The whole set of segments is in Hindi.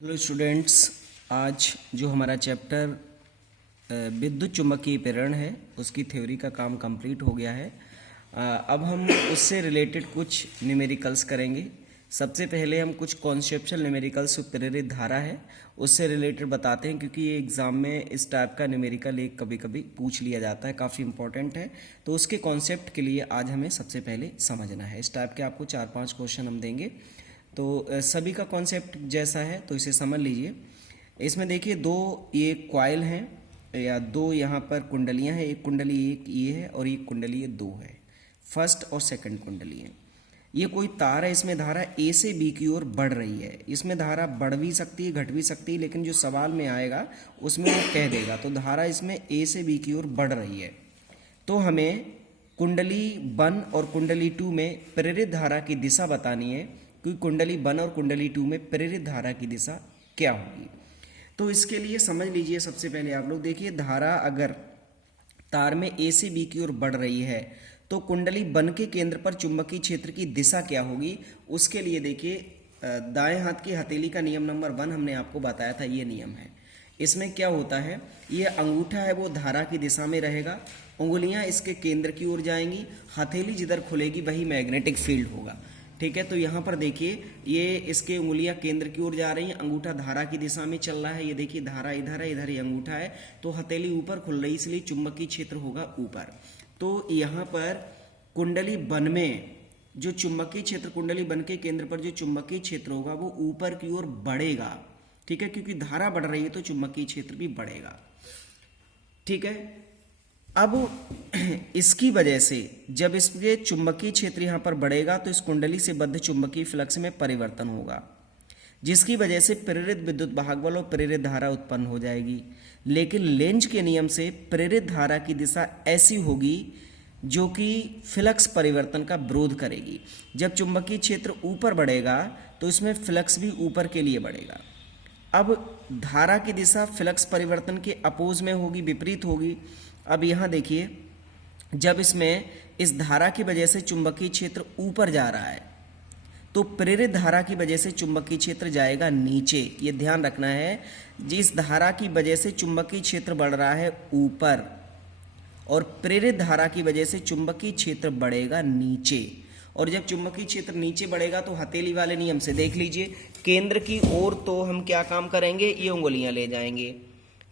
हेलो स्टूडेंट्स, आज जो हमारा चैप्टर विद्युत चुम्बकीय प्रेरण है उसकी थ्योरी का काम कंप्लीट हो गया है। अब हम उससे रिलेटेड कुछ न्यूमेरिकल्स करेंगे। सबसे पहले हम कुछ कॉन्सेप्चुअल न्यूमेरिकल्स प्रेरित धारा है उससे रिलेटेड बताते हैं, क्योंकि ये एग्ज़ाम में इस टाइप का न्यूमेरिकल एक कभी कभी पूछ लिया जाता है, काफ़ी इंपॉर्टेंट है। तो उसके कॉन्सेप्ट के लिए आज हमें सबसे पहले समझना है। इस टाइप के आपको 4-5 क्वेश्चन हम देंगे, तो सभी का कॉन्सेप्ट जैसा है तो इसे समझ लीजिए। इसमें देखिए दो ये कॉइल हैं या दो यहाँ पर कुंडलियाँ हैं, एक कुंडली एक ये है और एक कुंडली ये दो है, फर्स्ट और सेकंड कुंडली है। ये कोई तार है, इसमें धारा ए से बी की ओर बढ़ रही है। इसमें धारा बढ़ भी सकती है घट भी सकती है, लेकिन जो सवाल में आएगा उसमें वो कह देगा। तो धारा इसमें ए से बी की ओर बढ़ रही है, तो हमें कुंडली 1 और कुंडली 2 में प्रेरित धारा की दिशा बतानी है, क्योंकि कुंडली 1 और कुंडली 2 में प्रेरित धारा की दिशा क्या होगी। तो इसके लिए समझ लीजिए, सबसे पहले आप लोग देखिए, धारा अगर तार में ए से बी की ओर बढ़ रही है तो कुंडली 1 के केंद्र पर चुंबकीय क्षेत्र की दिशा क्या होगी। उसके लिए देखिए, दाएं हाथ की हथेली का नियम नंबर 1 हमने आपको बताया था, ये नियम है। इसमें क्या होता है, ये अंगूठा है वो धारा की दिशा में रहेगा, उंगलियां इसके केंद्र की ओर जाएंगी, हथेली जिधर खुलेगी वही मैग्नेटिक फील्ड होगा। ठीक है, तो यहाँ पर देखिए ये इसके उंगलियां केंद्र की ओर जा रही हैं, अंगूठा धारा की दिशा में चल रहा है। ये देखिए धारा इधर है, इधर ये अंगूठा है, तो हथेली ऊपर खुल रही, इसलिए चुंबकीय क्षेत्र होगा ऊपर। तो यहाँ पर कुंडली 1 में जो चुंबकीय क्षेत्र, कुंडली 1 के केंद्र पर जो चुंबकीय क्षेत्र होगा वो ऊपर की ओर बढ़ेगा। ठीक है, क्योंकि धारा बढ़ रही है तो चुंबकीय क्षेत्र भी बढ़ेगा। ठीक है, अब इसकी वजह से जब इसके चुंबकीय क्षेत्र यहाँ पर बढ़ेगा तो इस कुंडली से बद्ध चुंबकीय फ्लक्स में परिवर्तन होगा, जिसकी वजह से प्रेरित विद्युत भाग बल और प्रेरित धारा उत्पन्न हो जाएगी। लेकिन लेंज के नियम से प्रेरित धारा की दिशा ऐसी होगी जो कि फ्लक्स परिवर्तन का विरोध करेगी। जब चुंबकीय क्षेत्र ऊपर बढ़ेगा तो इसमें फ्लक्स भी ऊपर के लिए बढ़ेगा। अब धारा की दिशा फ्लक्स परिवर्तन के अपोज में होगी, विपरीत होगी। अब यहाँ देखिए, जब इसमें इस धारा की वजह से चुंबकीय क्षेत्र ऊपर जा रहा है तो प्रेरित धारा की वजह से चुंबकीय क्षेत्र जाएगा नीचे। ये ध्यान रखना है, जिस धारा की वजह से चुंबकीय क्षेत्र बढ़ रहा है ऊपर और प्रेरित धारा की वजह से चुंबकीय क्षेत्र बढ़ेगा नीचे। और जब चुंबकीय क्षेत्र नीचे बढ़ेगा तो हथेली वाले नियम से देख लीजिए, केंद्र की ओर तो हम क्या काम करेंगे, ये उंगलियां ले जाएंगे।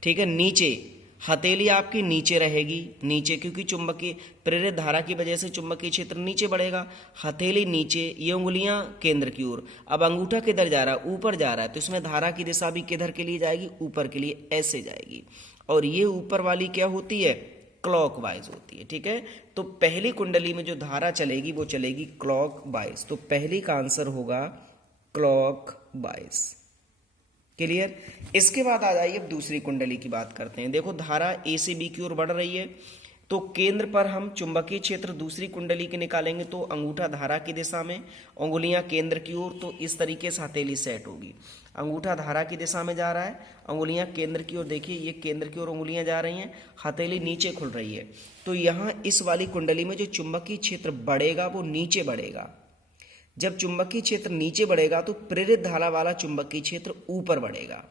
ठीक है, नीचे हथेली आपकी नीचे रहेगी, नीचे, क्योंकि चुंबकीय प्रेरित धारा की वजह से चुंबकीय क्षेत्र नीचे बढ़ेगा। हथेली नीचे, ये उंगलियां केंद्र की ओर। अब अंगूठा किधर जा रहा है, ऊपर जा रहा है, तो इसमें धारा की दिशा भी किधर के लिए जाएगी, ऊपर के लिए, ऐसे जाएगी। और ये ऊपर वाली क्या होती है, क्लॉकवाइज होती है। ठीक है, तो पहली कुंडली में जो धारा चलेगी वो चलेगी क्लॉकवाइज। तो पहली का आंसर होगा क्लॉकवाइज। क्लियर। इसके बाद आ जाइए, अब दूसरी कुंडली की बात करते हैं। देखो धारा ए से बी की ओर बढ़ रही है, तो केंद्र पर हम चुंबकीय क्षेत्र दूसरी कुंडली के निकालेंगे, तो अंगूठा धारा की दिशा में, उंगलियां केंद्र की ओर, तो इस तरीके से हथेली सेट होगी। अंगूठा धारा की दिशा में जा रहा है, उंगलियां केंद्र की ओर, देखिए ये केंद्र की ओर उंगलियां जा रही हैं, हथेली नीचे खुल रही है। तो यहाँ इस वाली कुंडली में जो चुंबकीय क्षेत्र बढ़ेगा वो नीचे बढ़ेगा। जब चुंबकीय क्षेत्र नीचे बढ़ेगा तो प्रेरित धारा वाला चुंबकीय क्षेत्र ऊपर बढ़ेगा,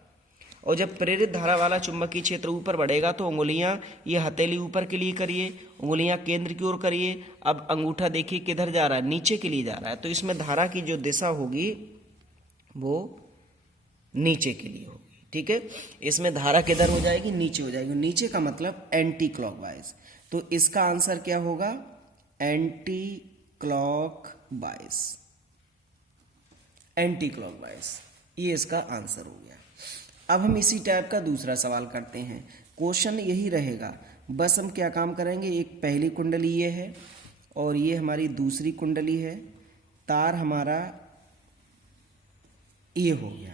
और जब प्रेरित धारा वाला चुंबकीय क्षेत्र ऊपर बढ़ेगा तो उंगलियां, ये हथेली ऊपर के लिए करिए, उंगलियां केंद्र की ओर करिए। अब अंगूठा देखिए किधर जा रहा है, नीचे के लिए जा रहा है, तो इसमें धारा की जो दिशा होगी वो नीचे के लिए होगी। ठीक है, इसमें धारा किधर हो जाएगी, नीचे हो जाएगी। नीचे का मतलब एंटी क्लॉकवाइज, तो इसका आंसर क्या होगा, एंटी क्लॉकवाइज। एंटी क्लॉकवाइज, ये इसका आंसर हो गया। अब हम इसी टाइप का दूसरा सवाल करते हैं। क्वेश्चन यही रहेगा, बस हम क्या काम करेंगे, एक पहली कुंडली ये है और ये हमारी दूसरी कुंडली है, तार हमारा ये हो गया।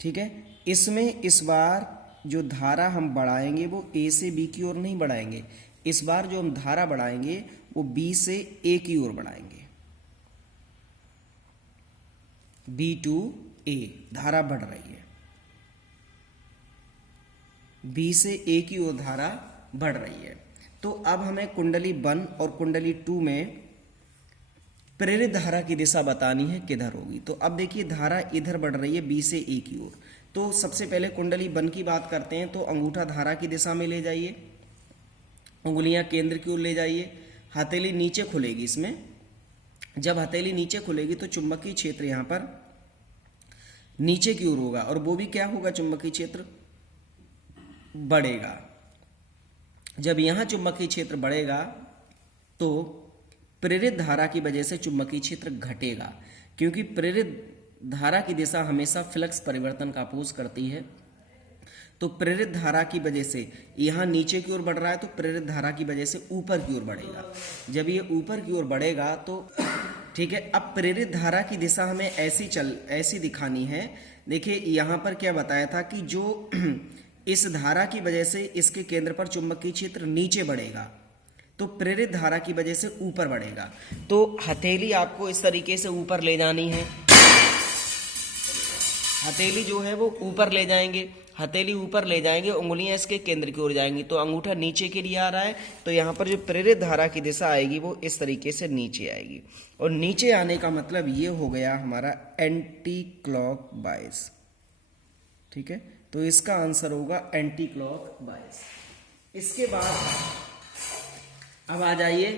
ठीक है, इसमें इस बार जो धारा हम बढ़ाएंगे वो ए से बी की ओर नहीं बढ़ाएंगे, इस बार जो हम धारा बढ़ाएंगे वो बी से ए की ओर बढ़ाएंगे। बी टू ए धारा बढ़ रही है, बी से ए की ओर धारा बढ़ रही है। तो अब हमें कुंडली 1 और कुंडली 2 में प्रेरित धारा की दिशा बतानी है किधर होगी। तो अब देखिए धारा इधर बढ़ रही है बी से ए की ओर। तो सबसे पहले कुंडली बन की बात करते हैं। तो अंगूठा धारा की दिशा में ले जाइए, उंगलियां केंद्र की ओर ले जाइए, हथेली नीचे खुलेगी इसमें। जब हथेली नीचे खुलेगी तो चुंबकीय क्षेत्र यहाँ पर नीचे की ओर होगा, और वो भी क्या होगा, चुंबकीय क्षेत्र बढ़ेगा। जब यहाँ चुंबकीय क्षेत्र बढ़ेगा तो प्रेरित धारा की वजह से चुंबकीय क्षेत्र घटेगा, क्योंकि प्रेरित धारा की दिशा हमेशा फ्लक्स परिवर्तन का अपोज करती है। तो प्रेरित धारा की वजह से यहाँ नीचे की ओर बढ़ रहा है, तो प्रेरित धारा की वजह से ऊपर की ओर बढ़ेगा। जब ये ऊपर की ओर बढ़ेगा तो ठीक है। अब प्रेरित धारा की दिशा हमें ऐसी दिखानी है। देखिए यहाँ पर क्या बताया था कि जो इस धारा की वजह से इसके केंद्र पर चुंबकीय क्षेत्र नीचे बढ़ेगा, तो प्रेरित धारा की वजह से ऊपर बढ़ेगा। तो हथेली आपको इस तरीके से ऊपर ले जानी है, हथेली जो है वो ऊपर ले जाएंगे, हथेली ऊपर ले जाएंगे, उंगलियां इसके केंद्र की ओर जाएंगी। तो अंगूठा नीचे के लिए आ रहा है, तो यहाँ पर जो प्रेरित धारा की दिशा आएगी वो इस तरीके से नीचे आएगी। और नीचे आने का मतलब ये हो गया हमारा एंटी क्लॉक वाइज। ठीक है, तो इसका आंसर होगा एंटी क्लॉक वाइज। इसके बाद अब आ जाइए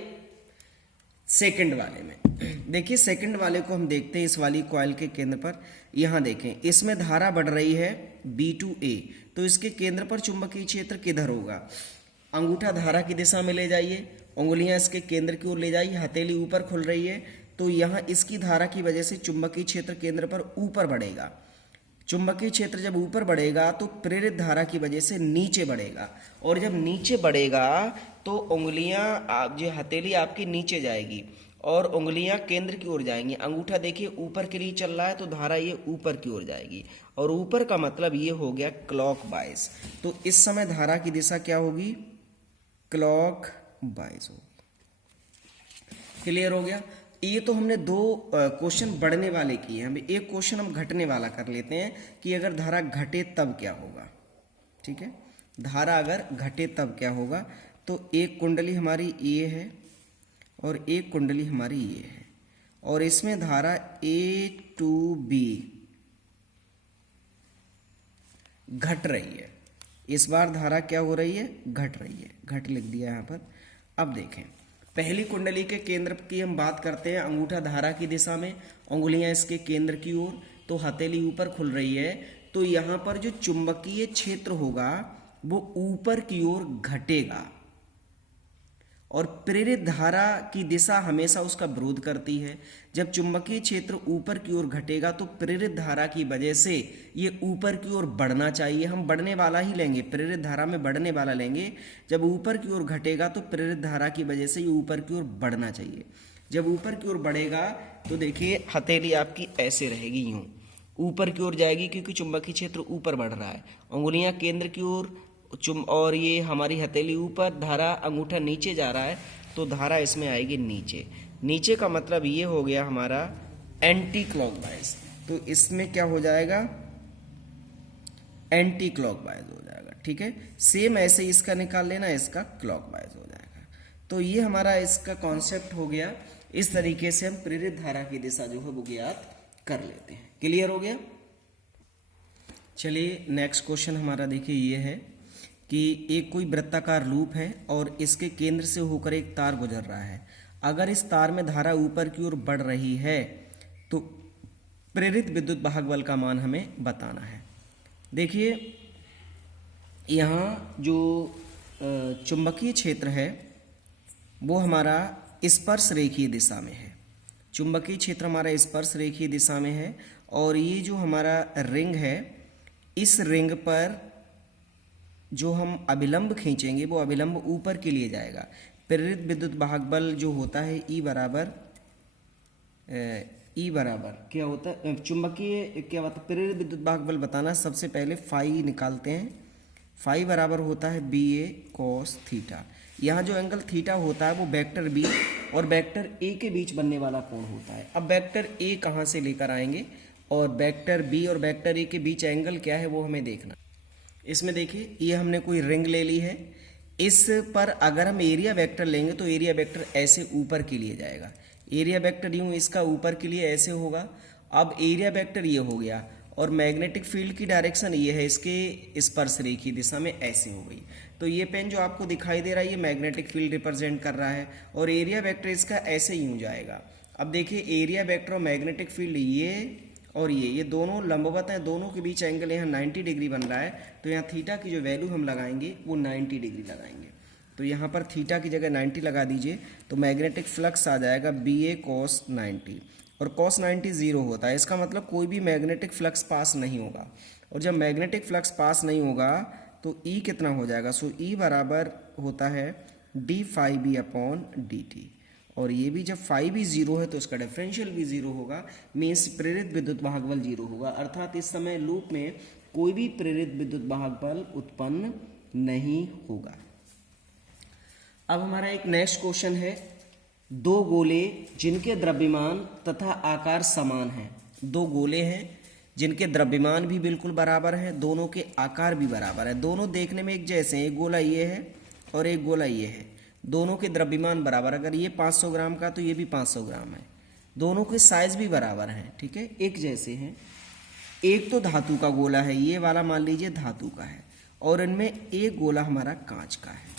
सेकंड वाले में। देखिए सेकंड वाले को हम देखते हैं। इस वाली कॉइल के केंद्र पर यहाँ देखें, इसमें धारा बढ़ रही है B to A, तो इसके केंद्र पर चुंबकीय क्षेत्र किधर होगा। अंगूठा धारा की दिशा में ले जाइए, उंगलियां इसके केंद्र की ओर ले जाइए, हथेली ऊपर खुल रही है, तो यहाँ इसकी धारा की वजह से चुंबकीय क्षेत्र केंद्र पर ऊपर बढ़ेगा। चुंबकीय क्षेत्र जब ऊपर बढ़ेगा तो प्रेरित धारा की वजह से नीचे बढ़ेगा, और जब नीचे बढ़ेगा तो उंगलियां जो हथेली आपकी नीचे जाएगी और उंगलियां केंद्र की ओर जाएंगी। अंगूठा देखिए ऊपर के लिए चल रहा है, तो धारा ये ऊपर की ओर जाएगी, और ऊपर का मतलब ये हो गया क्लॉक वाइज। तो इस समय धारा की दिशा क्या होगी, क्लॉक वाइज होगी। क्लियर हो गया। ये तो हमने दो क्वेश्चन बढ़ने वाले किए हैं। एक क्वेश्चन हम घटने वाला कर लेते हैं कि अगर धारा घटे तब क्या होगा। ठीक है, धारा अगर घटे तब क्या होगा। तो एक कुंडली हमारी ये है और एक कुंडली हमारी ये है, और इसमें धारा A to B घट रही है। इस बार धारा क्या हो रही है, घट रही है, घट लिख दिया यहाँ पर। अब देखें, पहली कुंडली के केंद्र की हम बात करते हैं, अंगूठा धारा की दिशा में, उंगलियां इसके केंद्र की ओर, तो हथेली ऊपर खुल रही है, तो यहाँ पर जो चुंबकीय क्षेत्र होगा वो ऊपर की ओर घटेगा, और प्रेरित धारा की दिशा हमेशा उसका विरोध करती है। जब चुंबकीय क्षेत्र ऊपर की ओर घटेगा तो प्रेरित धारा की वजह से ये ऊपर की ओर बढ़ना चाहिए। हम बढ़ने वाला ही लेंगे, प्रेरित धारा में बढ़ने वाला लेंगे। जब ऊपर की ओर घटेगा तो प्रेरित धारा की वजह से ये ऊपर की ओर बढ़ना चाहिए। जब ऊपर की ओर बढ़ेगा तो देखिए हथेली आपकी ऐसे रहेगी, यूं ऊपर की ओर जाएगी, क्योंकि चुंबकीय क्षेत्र ऊपर बढ़ रहा है। उंगलियां केंद्र की ओर, और ये हमारी हथेली ऊपर, धारा अंगूठा नीचे जा रहा है, तो धारा इसमें आएगी नीचे। नीचे का मतलब ये हो गया हमारा एंटी क्लॉकवाइज। तो इसमें क्या हो जाएगा, एंटी क्लॉकवाइज हो जाएगा। ठीक है, सेम ऐसे इसका निकाल लेना, इसका क्लॉकवाइज हो जाएगा। तो ये हमारा इसका कॉन्सेप्ट हो गया। इस तरीके से हम प्रेरित धारा की दिशा जो है वो ज्ञात कर लेते हैं। क्लियर हो गया। चलिए नेक्स्ट क्वेश्चन हमारा देखिए ये है कि एक कोई वृत्ताकार लूप है और इसके केंद्र से होकर एक तार गुजर रहा है। अगर इस तार में धारा ऊपर की ओर बढ़ रही है तो प्रेरित विद्युत वाहक बल का मान हमें बताना है। देखिए यहाँ जो चुंबकीय क्षेत्र है वो हमारा स्पर्श रेखीय दिशा में है। चुंबकीय क्षेत्र हमारा स्पर्श रेखीय दिशा में है, और ये जो हमारा रिंग है, इस रिंग पर जो हम अभिलंब खींचेंगे वो अभिलंब ऊपर के लिए जाएगा। प्रेरित विद्युत वाहक बल जो होता है ई बराबर क्या होता है, चुंबकीय क्या होता है, प्रेरित विद्युत वाहक बल बताना। सबसे पहले फाई निकालते हैं। फाई बराबर होता है BA cos थीटा। यहाँ जो एंगल थीटा होता है वो वेक्टर B और वेक्टर A के बीच बनने वाला कोण होता है। अब वेक्टर A कहाँ से लेकर आएंगे, और वेक्टर B और वेक्टर A के बीच एंगल क्या है वो हमें देखना। इसमें देखिए ये हमने कोई रिंग ले ली है, इस पर अगर हम एरिया वेक्टर लेंगे तो एरिया वेक्टर ऐसे ऊपर के लिए जाएगा। एरिया वेक्टर यूँ इसका ऊपर के लिए ऐसे होगा। अब एरिया वेक्टर ये हो गया और मैग्नेटिक फील्ड की डायरेक्शन ये है, इसके स्पर्श रेखी दिशा में ऐसे हो गई। तो ये पेन जो आपको दिखाई दे रहा है ये मैग्नेटिक फील्ड रिप्रेजेंट कर रहा है और एरिया वेक्टर इसका ऐसे यूँ जाएगा। अब देखिए एरिया वेक्टर और मैग्नेटिक फील्ड ये और ये दोनों लंबवत हैं, दोनों के बीच एंगल यहाँ 90 डिग्री बन रहा है। तो यहाँ थीटा की जो वैल्यू हम लगाएंगे वो 90 डिग्री लगाएंगे। तो यहाँ पर थीटा की जगह 90 लगा दीजिए तो मैग्नेटिक फ्लक्स आ जाएगा BA cos 90 और cos 90 0 होता है। इसका मतलब कोई भी मैग्नेटिक फ्लक्स पास नहीं होगा और जब मैग्नेटिक फ्लक्स पास नहीं होगा तो E कितना हो जाएगा। सो E बराबर होता है d∅B/dt और ये भी जब फाई भी 0 है तो इसका डिफरेंशियल भी 0 होगा, मीन्स प्रेरित विद्युत वाहक बल 0 होगा। अर्थात इस समय लूप में कोई भी प्रेरित विद्युत वाहक बल उत्पन्न नहीं होगा। अब हमारा एक नेक्स्ट क्वेश्चन है, दो गोले जिनके द्रव्यमान तथा आकार समान हैं। दो गोले हैं जिनके द्रव्यमान भी बिल्कुल बराबर है, दोनों के आकार भी बराबर है, दोनों देखने में एक जैसे हैं। एक गोला ये है और एक गोला ये है, दोनों के द्रव्यमान बराबर। अगर ये 500 ग्राम का तो ये भी 500 ग्राम है, दोनों के साइज भी बराबर हैं, ठीक है, एक जैसे हैं। एक तो धातु का गोला है, ये वाला मान लीजिए धातु का है और इनमें एक गोला हमारा कांच का है,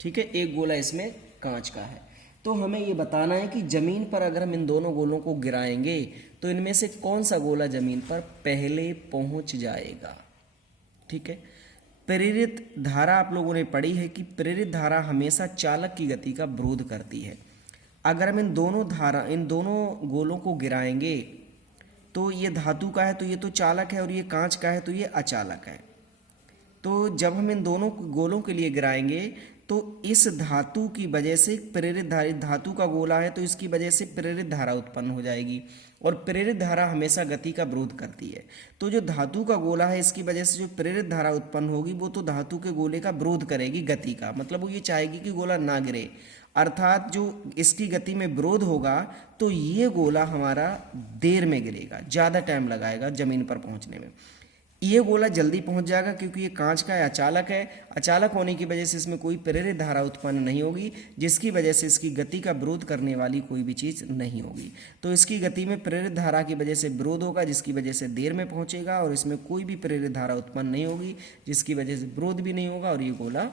ठीक है, एक गोला इसमें कांच का है। तो हमें ये बताना है कि जमीन पर अगर हम इन दोनों गोलों को गिराएंगे तो इनमें से कौन सा गोला जमीन पर पहले पहुंच जाएगा, ठीक है। प्रेरित धारा आप लोगों ने पढ़ी है कि प्रेरित धारा हमेशा चालक की गति का विरोध करती है। अगर हम इन दोनों गोलों को गिराएंगे तो ये धातु का है तो ये तो चालक है और ये कांच का है तो ये अचालक है। तो जब हम इन दोनों गोलों के लिए गिराएंगे तो इस धातु की वजह से धातु का गोला है तो इसकी वजह से प्रेरित धारा उत्पन्न हो जाएगी और प्रेरित धारा हमेशा गति का विरोध करती है। तो जो धातु का गोला है इसकी वजह से जो प्रेरित धारा उत्पन्न होगी वो तो धातु के गोले का विरोध करेगी गति का, मतलब वो ये चाहेगी कि गोला ना गिरे। अर्थात जो इसकी गति में विरोध होगा तो ये गोला हमारा देर में गिरेगा, ज़्यादा टाइम लगाएगा ज़मीन पर पहुँचने में। ये गोला जल्दी पहुंच जाएगा क्योंकि ये कांच का है, अचालक है। अचालक होने की वजह से इसमें कोई प्रेरित धारा उत्पन्न नहीं होगी, जिसकी वजह से इसकी गति का विरोध करने वाली कोई भी चीज़ नहीं होगी। तो इसकी गति में प्रेरित धारा की वजह से विरोध होगा, जिसकी वजह से देर में पहुंचेगा और इसमें कोई भी प्रेरित धारा उत्पन्न नहीं होगी, जिसकी वजह से विरोध भी नहीं होगा और ये गोला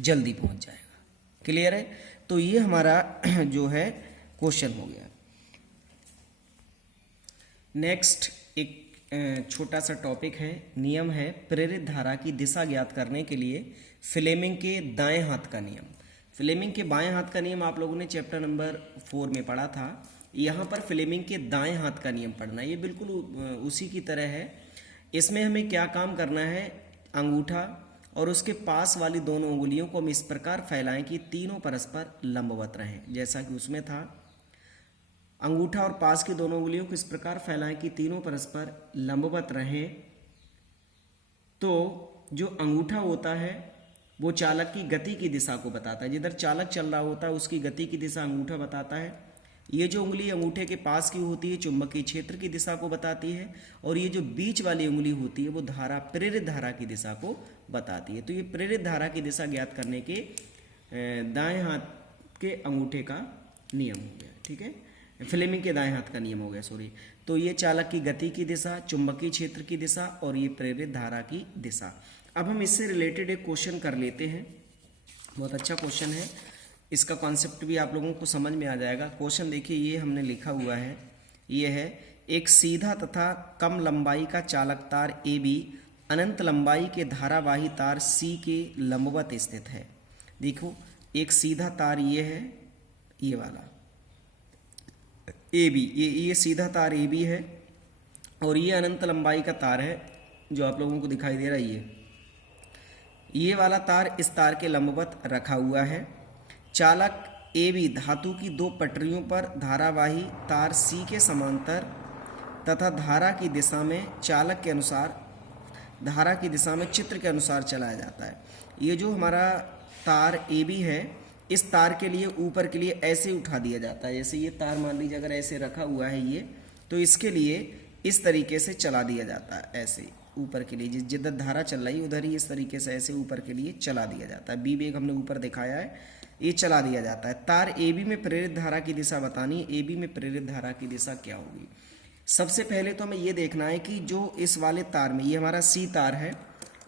जल्दी पहुँच जाएगा। क्लियर है। तो ये हमारा जो है क्वेश्चन हो गया। नेक्स्ट एक छोटा सा टॉपिक है, नियम है प्रेरित धारा की दिशा ज्ञात करने के लिए फ्लेमिंग के दाएं हाथ का नियम। फ्लेमिंग के बाएं हाथ का नियम आप लोगों ने चैप्टर नंबर 4 में पढ़ा था। यहाँ पर फ्लेमिंग के दाएं हाथ का नियम पढ़ना, ये बिल्कुल उसी की तरह है। इसमें हमें क्या काम करना है, अंगूठा और उसके पास वाली दोनों उंगलियों को हम इस प्रकार फैलाएं कि तीनों परस्पर लंबवत रहें, जैसा कि उसमें था। अंगूठा और पास की दोनों उंगलियों को इस प्रकार फैलाएं कि तीनों परस्पर लंबवत रहें। तो जो अंगूठा होता है वो चालक की गति की दिशा को बताता है, जिधर चालक चल रहा होता है उसकी गति की दिशा अंगूठा बताता है। ये जो उंगली अंगूठे के पास की होती है चुंबकीय क्षेत्र की दिशा को बताती है और ये जो बीच वाली उंगली होती है वो धारा, प्रेरित धारा की दिशा को बताती है। तो ये प्रेरित धारा की दिशा ज्ञात करने के दाएं हाथ के अंगूठे का नियम हो गया, ठीक है, फ्लेमिंग के दाएं हाथ का नियम हो गया, सॉरी। तो ये चालक की गति की दिशा, चुंबकीय क्षेत्र की दिशा और ये प्रेरित धारा की दिशा। अब हम इससे रिलेटेड एक क्वेश्चन कर लेते हैं, बहुत अच्छा क्वेश्चन है, इसका कॉन्सेप्ट भी आप लोगों को समझ में आ जाएगा। क्वेश्चन देखिए, ये हमने लिखा हुआ है, ये है एक सीधा तथा कम लंबाई का चालक तार AB अनंत लंबाई के धारावाही तार C के लंबवत स्थित है। देखो एक सीधा तार ये है, ये वाला AB, ये सीधा तार AB है और ये अनंत लंबाई का तार है जो आप लोगों को दिखाई दे रहा है। ये वाला तार इस तार के लंबवत रखा हुआ है। चालक AB धातु की दो पटरियों पर धारावाही तार C के समांतर तथा धारा की दिशा में चालक के अनुसार, धारा की दिशा में चित्र के अनुसार चलाया जाता है। ये जो हमारा तार AB है, इस तार के लिए ऊपर के लिए ऐसे उठा दिया जाता है। जैसे ये तार मान लीजिए अगर ऐसे रखा हुआ है ये, तो इसके लिए इस तरीके से चला दिया जाता है, ऐसे ऊपर के लिए जिधर धारा चल रही है उधर ही इस तरीके से ऐसे ऊपर के लिए चला दिया जाता है। बी वेग हमने ऊपर दिखाया है, ये चला दिया जाता है। तार AB में प्रेरित धारा की दिशा बतानी है। AB में प्रेरित धारा की दिशा क्या होगी? सबसे पहले तो हमें ये देखना है कि जो इस वाले तार में, ये हमारा C तार है,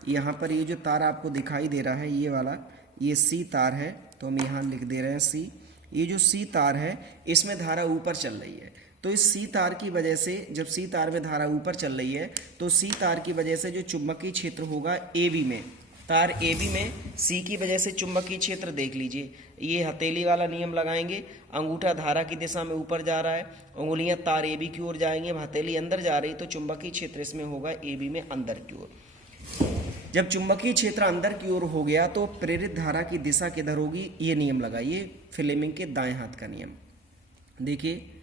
यहाँ पर ये जो तार आपको दिखाई दे रहा है ये वाला, ये C तार है, तो हम यहाँ लिख दे रहे हैं C। ये जो C तार है इसमें धारा ऊपर चल रही है, तो इस C तार की वजह से, जब C तार में धारा ऊपर चल रही है तो C तार की वजह से जो चुंबकीय क्षेत्र होगा AB में, तार AB में C की वजह से चुंबकीय क्षेत्र देख लीजिए, ये हथेली वाला नियम लगाएंगे, अंगूठा धारा की दिशा में ऊपर जा रहा है, उंगलियां तार AB की ओर जाएंगे, हथेली अंदर जा रही, तो चुंबकीय क्षेत्र इसमें होगा AB में अंदर की ओर। जब चुंबकीय क्षेत्र अंदर की ओर हो गया तो प्रेरित धारा की दिशा किधर होगी? ये नियम लगाइए, फ्लेमिंग के दाएं हाथ का नियम। देखिए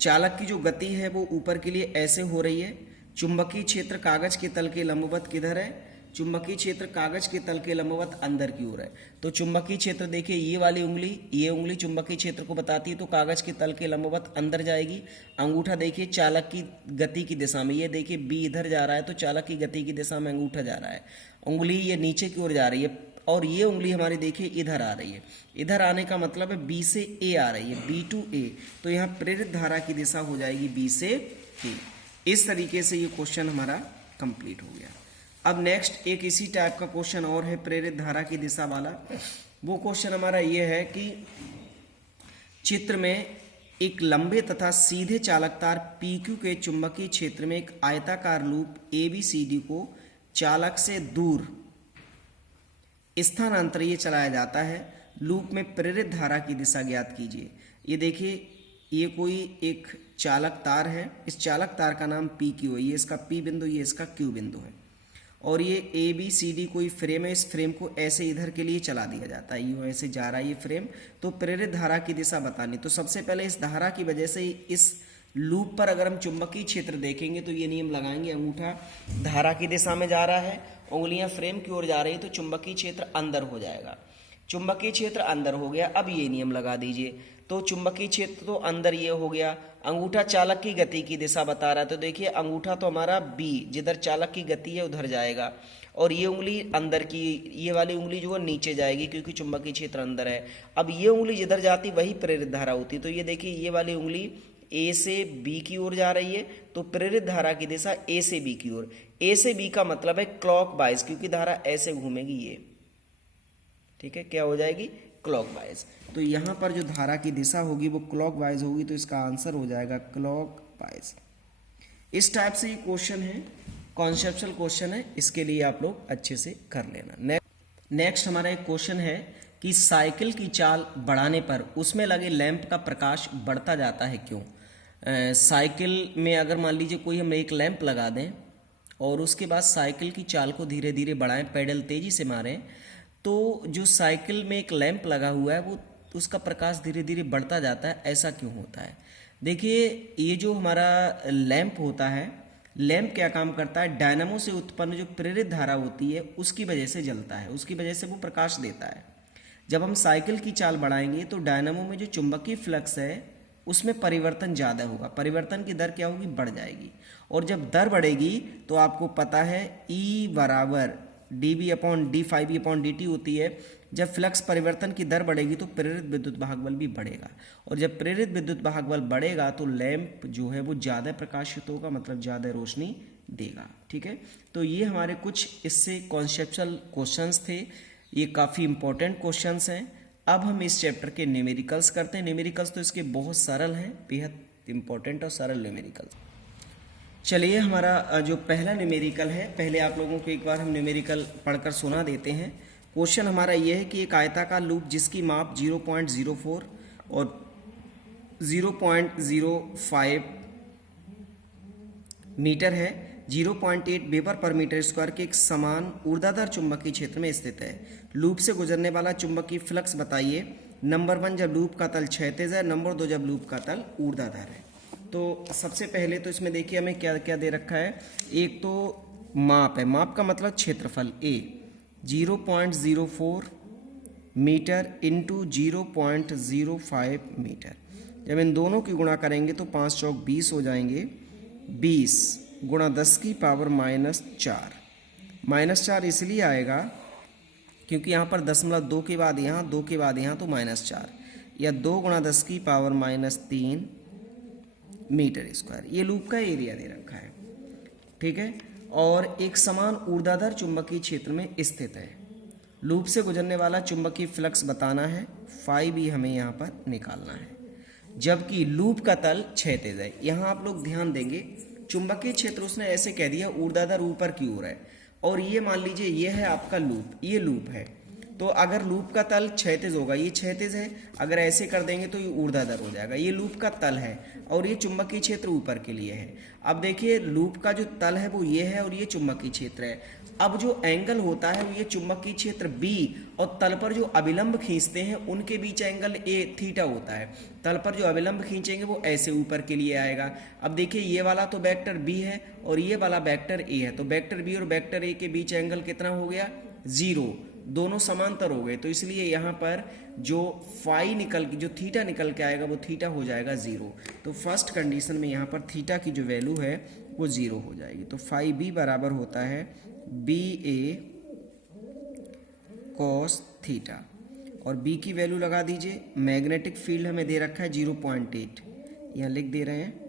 चालक की जो गति है वो ऊपर के लिए ऐसे हो रही है। चुंबकीय क्षेत्र कागज के तल के लंबवत किधर है? चुंबकीय क्षेत्र कागज के तल के लंबवत अंदर की ओर है। तो चुंबकीय क्षेत्र देखिए, ये वाली उंगली, ये उंगली चुंबकीय क्षेत्र को बताती है, तो कागज के तल के लंबवत अंदर जाएगी। अंगूठा देखिए चालक की गति की दिशा में, ये देखिए B इधर जा रहा है तो चालक की गति की दिशा में अंगूठा जा रहा है। उंगली ये नीचे की ओर जा रही है और ये उंगली हमारी देखिए इधर आ रही है। इधर आने का मतलब है B से A आ रही है, B to A, तो यहाँ प्रेरित धारा की दिशा हो जाएगी B से A। इस तरीके से ये क्वेश्चन हमारा कंप्लीट हो गया। अब नेक्स्ट एक इसी टाइप का क्वेश्चन और है प्रेरित धारा की दिशा वाला। वो क्वेश्चन हमारा ये है कि चित्र में एक लंबे तथा सीधे चालक तार PQ के चुंबकीय क्षेत्र में एक आयताकार लूप ABCD को चालक से दूर स्थानांतरित चलाया जाता है। लूप में प्रेरित धारा की दिशा ज्ञात कीजिए। ये देखिए, ये कोई एक चालक तार है, इस चालक तार का नाम PQ है, ये इसका P बिंदु, ये इसका Q बिंदु है, और ये ABCD कोई फ्रेम है। इस फ्रेम को ऐसे इधर के लिए चला दिया जाता है, यूँ ऐसे जा रहा है ये फ्रेम। तो प्रेरित धारा की दिशा बतानी, तो सबसे पहले इस धारा की वजह से इस लूप पर अगर हम चुंबकीय क्षेत्र देखेंगे तो ये नियम लगाएंगे, अंगूठा धारा की दिशा में जा रहा है, उंगलियां फ्रेम की ओर जा रही है, तो चुंबकीय क्षेत्र अंदर हो जाएगा। चुंबकीय क्षेत्र अंदर हो गया। अब ये नियम लगा दीजिए, तो चुंबकीय क्षेत्र तो अंदर ये हो गया। अंगूठा चालक की गति की दिशा बता रहा है, तो देखिए अंगूठा तो हमारा B जिधर चालक की गति है उधर जाएगा, और ये उंगली अंदर की, ये वाली उंगली जो है नीचे जाएगी क्योंकि चुंबकीय क्षेत्र अंदर है। अब ये उंगली जिधर जाती वही प्रेरित धारा होती, तो ये देखिए ये वाली उंगली A से B की ओर जा रही है, तो प्रेरित धारा की दिशा A से B की ओर। A से B का मतलब है क्लॉकवाइज, क्योंकि धारा ऐसे घूमेगी ये, ठीक है, क्या हो जाएगी? क्लॉकवाइज। तो यहाँ पर जो धारा की दिशा होगी वो क्लॉकवाइज होगी, तो इसका आंसर हो जाएगा क्लॉकवाइज। इस टाइप से ये क्वेश्चन है, कॉन्सेप्चुअल क्वेश्चन है, इसके लिए आप लोग अच्छे से कर लेना। नेक्स्ट हमारा एक क्वेश्चन है कि साइकिल की चाल बढ़ाने पर उसमें लगे लैंप का प्रकाश बढ़ता जाता है क्यों? साइकिल में अगर मान लीजिए कोई हम एक लैंप लगा दें और उसके बाद साइकिल की चाल को धीरे धीरे बढ़ाएं, पेडल तेजी से मारें, तो जो साइकिल में एक लैंप लगा हुआ है वो उसका प्रकाश धीरे धीरे बढ़ता जाता है, ऐसा क्यों होता है? देखिए, ये जो हमारा लैंप होता है, लैंप क्या काम करता है? डायनामो से उत्पन्न जो प्रेरित धारा होती है उसकी वजह से जलता है, उसकी वजह से वो प्रकाश देता है। जब हम साइकिल की चाल बढ़ाएंगे तो डायनामो में जो चुंबकीय फ्लक्स है उसमें परिवर्तन ज़्यादा होगा, परिवर्तन की दर क्या होगी? बढ़ जाएगी। और जब दर बढ़ेगी तो आपको पता है E बराबर dB/d∅b/dt होती है। जब फ्लक्स परिवर्तन की दर बढ़ेगी तो प्रेरित विद्युत वाहक बल भी बढ़ेगा, और जब प्रेरित विद्युत वाहक बल बढ़ेगा तो लैंप जो है वो ज़्यादा प्रकाशित होगा, मतलब ज़्यादा रोशनी देगा, ठीक है। तो ये हमारे कुछ इससे कॉन्सेप्चुअल क्वेश्चंस थे, ये काफ़ी इंपॉर्टेंट क्वेश्चंस हैं। अब हम इस चैप्टर के न्यूमेरिकल्स करते हैं। न्यूमेरिकल्स तो इसके बहुत सरल हैं, बेहद इंपॉर्टेंट और सरल न्यूमेरिकल्स। चलिए, हमारा जो पहला न्यूमेरिकल है, पहले आप लोगों को एक बार हम न्यूमेरिकल पढ़कर सुना देते हैं। क्वेश्चन हमारा ये है कि एक आयताकार लूप जिसकी माप 0.04 और 0.05 मीटर है, 0.8 वेबर पर मीटर स्क्वायर के एक समान ऊर्ध्वाधर चुंबकीय क्षेत्र में स्थित है। लूप से गुजरने वाला चुंबकीय फ्लक्स बताइए। नंबर 1 जब लूप का तल क्षैतिज है, नंबर 2 जब लूप का तल ऊर्ध्वाधर है। तो सबसे पहले तो इसमें देखिए हमें क्या क्या दे रखा है। एक तो माप है, माप का मतलब क्षेत्रफल A 0.04 मीटर इंटू 0.05 मीटर। जब इन दोनों की गुणा करेंगे तो 5 चौक 20 हो जाएंगे, 20 गुणा 10⁻⁻⁴। -4 इसलिए आएगा क्योंकि यहाँ पर 0.2 के बाद यहाँ, 2 के बाद यहाँ, तो -4 या 2 × 10⁻³ मीटर स्क्वायर। ये लूप का एरिया दे रखा है, ठीक है। और एक समान ऊर्ध्वाधर चुंबकीय क्षेत्र में स्थित है। लूप से गुजरने वाला चुंबकीय फ्लक्स बताना है, फाई भी हमें यहाँ पर निकालना है, जबकि लूप का तल क्षैतिज है। यहाँ आप लोग ध्यान देंगे, चुंबकीय क्षेत्र उसने ऐसे कह दिया ऊर्ध्वाधर ऊपर की ओर है, और ये मान लीजिए ये है आपका लूप, ये लूप है, तो अगर लूप का तल क्षैतिज होगा, ये क्षैतिज है, अगर ऐसे कर देंगे तो ये ऊर्ध्वाधर हो जाएगा। ये लूप का तल है और ये चुंबकीय क्षेत्र ऊपर के लिए है। अब देखिए लूप का जो तल है वो ये है और ये चुंबकीय क्षेत्र है। अब जो एंगल होता है वो ये चुंबकीय क्षेत्र बी और तल पर जो अभिलंब खींचते हैं उनके बीच एंगल ए थीटा होता है। तल पर जो अभिलंब खींचेंगे वो ऐसे ऊपर के लिए आएगा। अब देखिए ये वाला तो वेक्टर बी है और ये वाला वेक्टर ए है, तो वेक्टर बी और वेक्टर ए के बीच एंगल कितना हो गया? 0। दोनों समांतर हो गए, तो इसलिए यहाँ पर जो फाई निकल जो थीटा निकल के आएगा वो थीटा हो जाएगा 0। तो फर्स्ट कंडीशन में यहाँ पर थीटा की जो वैल्यू है वो 0 हो जाएगी। तो फाई बी बराबर होता है BA cos थीटा, और B की वैल्यू लगा दीजिए। मैग्नेटिक फील्ड हमें दे रखा है 0.8, यहाँ लिख दे रहे हैं,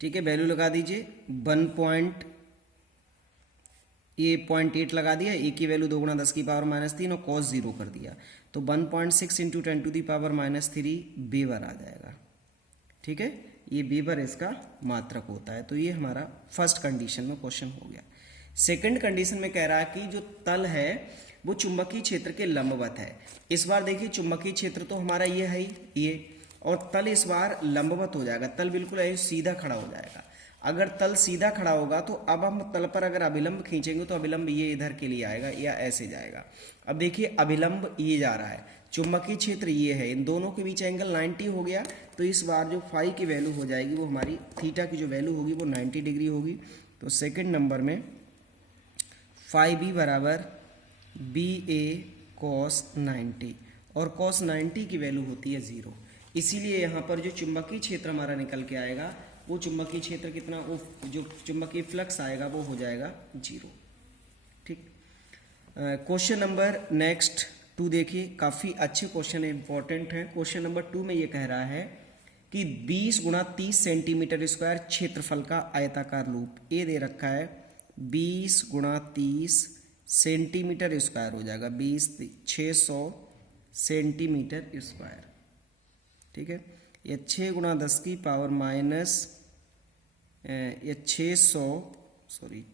ठीक है। वैल्यू लगा दीजिए 0.8 लगा दिया, ए की वैल्यू 2 × 10⁻³ और cos 0 कर दिया, तो 1.6 × 10⁻³ वेबर आ जाएगा, ठीक है। ये वेबर इसका मात्रक होता है। तो ये हमारा फर्स्ट कंडीशन में क्वेश्चन हो गया। सेकंड कंडीशन में कह रहा है कि जो तल है वो चुंबकीय क्षेत्र के लंबवत है। इस बार देखिए चुंबकीय क्षेत्र तो हमारा ये है ही, ये, और तल इस बार लंबवत हो जाएगा। तल बिल्कुल ऐसे सीधा खड़ा हो जाएगा। अगर तल सीधा खड़ा होगा तो अब हम तल पर अगर अभिलंब खींचेंगे तो अभिलंब ये इधर के लिए आएगा या ऐसे जाएगा। अब देखिए अभिलंब ये जा रहा है, चुंबकीय क्षेत्र ये है, इन दोनों के बीच एंगल 90 हो गया। तो इस बार जो फाई की वैल्यू हो जाएगी वो हमारी थीटा की जो वैल्यू होगी वो 90 डिग्री होगी। तो सेकंड नंबर में फाई बी बराबर BA cos 90, और cos 90 की वैल्यू होती है 0। इसीलिए यहाँ पर जो चुंबकीय क्षेत्र हमारा निकल के आएगा वो चुंबकीय क्षेत्र कितना, वो जो चुंबकीय फ्लक्स आएगा वो हो जाएगा 0, ठीक। क्वेश्चन नंबर नेक्स्ट 2 देखिए, काफ़ी अच्छे क्वेश्चन है, इंपॉर्टेंट है। क्वेश्चन नंबर 2 में ये कह रहा है कि 20 × 30 सेंटीमीटर स्क्वायर क्षेत्रफल का आयताकार लूप ए दे रखा है। 20 × 30 सेंटीमीटर स्क्वायर हो जाएगा, 600 सेंटीमीटर स्क्वायर, ठीक है। ये 6 ×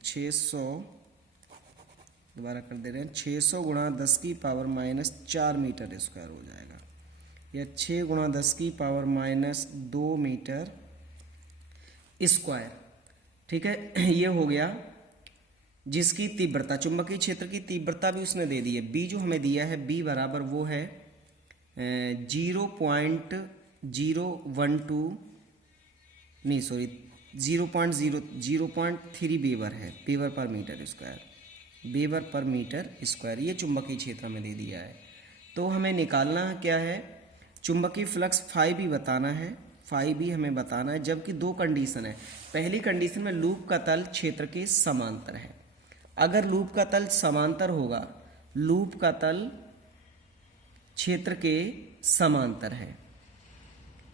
600 दोबारा कर दे रहे हैं, 600 × 10⁻⁴ मीटर स्क्वायर हो जाएगा, या 6 × 10⁻² मीटर स्क्वायर, ठीक है। ये हो गया जिसकी तीव्रता, चुंबकीय क्षेत्र की तीव्रता भी उसने दे दी है। बी जो हमें दिया है, बी बराबर वो है 0.3 वेबर है, वेबर पर मीटर स्क्वायर, वेबर पर मीटर स्क्वायर। ये चुंबकीय क्षेत्र में दे दिया है। तो हमें निकालना क्या है, चुंबकीय फ्लक्स फाई भी बताना है, फाई भी हमें बताना है। जबकि 2 कंडीशन है। पहली कंडीशन में लूप का तल क्षेत्र के समांतर है। अगर लूप का तल समांतर होगा, लूप का तल क्षेत्र के समांतर है,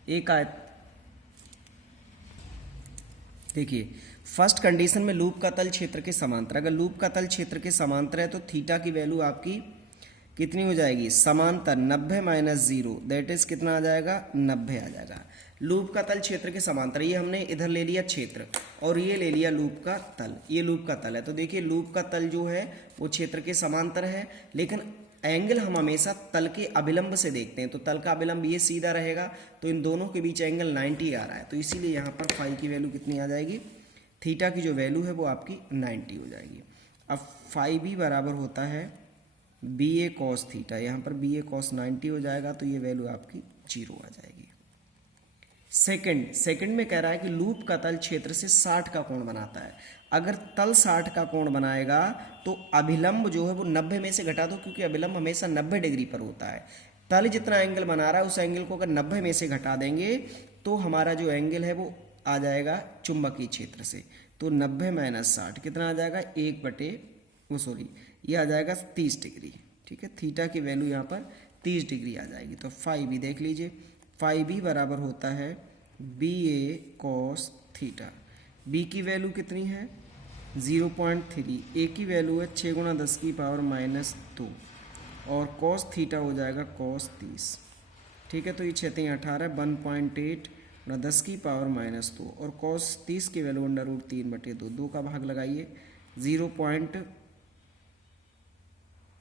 एक आयत, देखिए फर्स्ट कंडीशन में लूप का तल क्षेत्र के समांतर, अगर लूप का तल क्षेत्र के समांतर है तो थीटा की वैल्यू आपकी कितनी हो जाएगी, समांतर 90 - 0 दैट इज कितना आ जाएगा, 90 आ जाएगा। लूप का तल क्षेत्र के समांतर, ये हमने इधर ले लिया क्षेत्र और ये ले लिया लूप का तल, ये लूप का तल है। तो देखिए लूप का तल जो है वो क्षेत्र के समांतर है, लेकिन एंगल हम हमेशा तल के अभिलंब से देखते हैं। तो तल का अभिलंब ये सीधा रहेगा, तो इन दोनों के बीच एंगल 90 आ रहा है। तो इसीलिए यहाँ पर फाई की वैल्यू कितनी आ जाएगी, थीटा की जो वैल्यू है वो आपकी 90 हो जाएगी। अब फाई बी बराबर होता है BA cos थीटा, यहाँ पर BA cos 90 हो जाएगा, तो ये वैल्यू आपकी 0 आ जाएगी। सेकंड में कह रहा है कि लूप का तल क्षेत्र से 60 का कोण बनाता है। अगर तल 60 का कोण बनाएगा तो अभिलंब जो है वो 90 में से घटा दो, क्योंकि अभिलंब हमेशा 90 डिग्री पर होता है। तल जितना एंगल बना रहा है उस एंगल को अगर 90 में से घटा देंगे तो हमारा जो एंगल है वो आ जाएगा चुंबकीय क्षेत्र से। तो 90 माइनस 60 कितना आ जाएगा, 1/, ये आ जाएगा 30 डिग्री। ठीक है, थीटा की वैल्यू यहाँ पर 30 डिग्री आ जाएगी। तो फाई बी देख लीजिए, फाई बी बराबर होता है BA cos थीटा। बी की वैल्यू कितनी है 0.3, ए की वैल्यू है 6 × 10⁻², और cos थीटा हो जाएगा cos 30। ठीक है, तो ये 6 × 18 1.8 × 10⁻², और cos 30 की वैल्यू √3/2, 2 का भाग लगाइए, 0.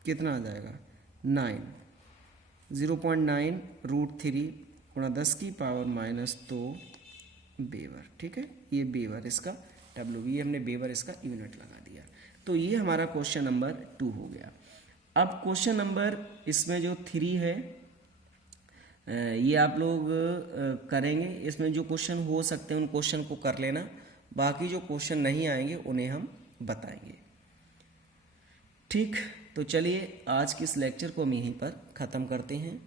कितना आ जाएगा 9, 0.9 √3 × 10⁻², बेवर। ठीक है, ये बेवर इसका W, ये हमने बेवर इसका यूनिट लगा दिया। तो ये हमारा क्वेश्चन नंबर 2 हो गया। अब क्वेश्चन नंबर इसमें जो 3 है ये आप लोग करेंगे। इसमें जो क्वेश्चन हो सकते हैं उन क्वेश्चन को कर लेना, बाकी जो क्वेश्चन नहीं आएंगे उन्हें हम बताएंगे। ठीक, तो चलिए आज के इस लेक्चर को हम यहीं पर ख़त्म करते हैं।